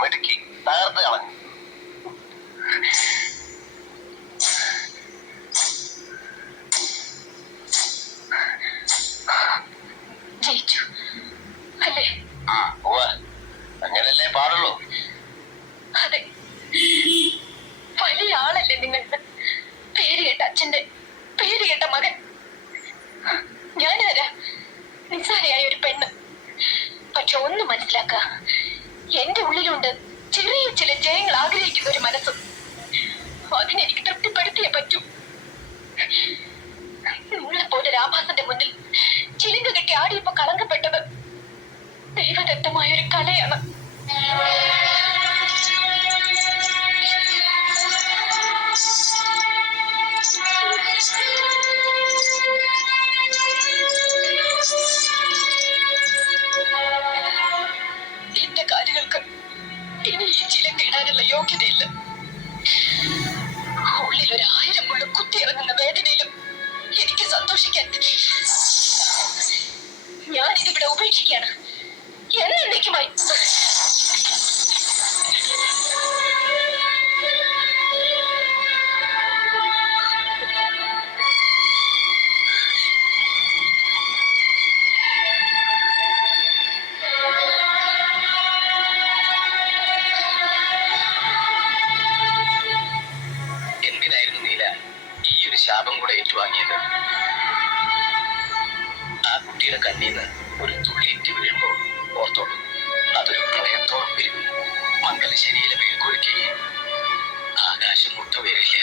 മെടുക്കി തകർത്ത് കളഞ്ഞു. ജയിച്ചു അല്ലേ? അങ്ങനല്ലേ പാടുള്ളൂ. അതെ, വലിയ ആളല്ലേ നിങ്ങൾ. പേര് കേട്ട അച്ഛന്റെ പേര് കേട്ട മകൻ. ഞാനാരാ? നിസ്സാരയായ ഒരു പെണ്ണ്. പക്ഷെ ഒന്ന് മനസ്സിലാക്ക, എന്റെ ഉള്ളിലുണ്ട് ചെറിയ ചില ജയങ്ങൾ ആഗ്രഹിക്കുന്ന ഒരു മനസ്സും. അതിനെനിക്ക് തൃപ്തിപ്പെടുത്തിയേ പറ്റൂ. നിങ്ങളെ പോലെ രാഭാസന്റെ മുന്നിൽ ചിലിങ്ക കെട്ടി ആടിയപ്പോ കളങ്കപ്പെട്ടത് ദൈവദത്തമായ ഒരു കലയാണ്. എന്റെ കാലുകൾക്ക് ഇനി ഈ ചിലങ്ക ഇടാനുള്ള യോഗ്യതയില്ല. ഉള്ളിൽ 1000 മുള്ള കുത്തിയിറങ്ങുന്ന വേദനയിലും എനിക്ക് സന്തോഷിക്കാൻ ഞാനിതിവിടെ ഉപേക്ഷിക്കുകയാണ് എന്നേക്കുമായി. എന്തിനായിരുന്നു നീല ഈ ഒരു ശാപം കൂടെ ഏറ്റുവാങ്ങിയത്? ആ കുട്ടിയുടെ കണ്ണീന്ന് ഒരു തുള്ളിയിട്ട് വീഴുമ്പോ ഓർത്തോളൂ, അതൊരു പ്രളയത്തോളം വരും. മംഗലശ്ശേരിയിലെ മേൽക്കൂരയ്ക്ക് ആകാശം മുട്ട വരില്ല.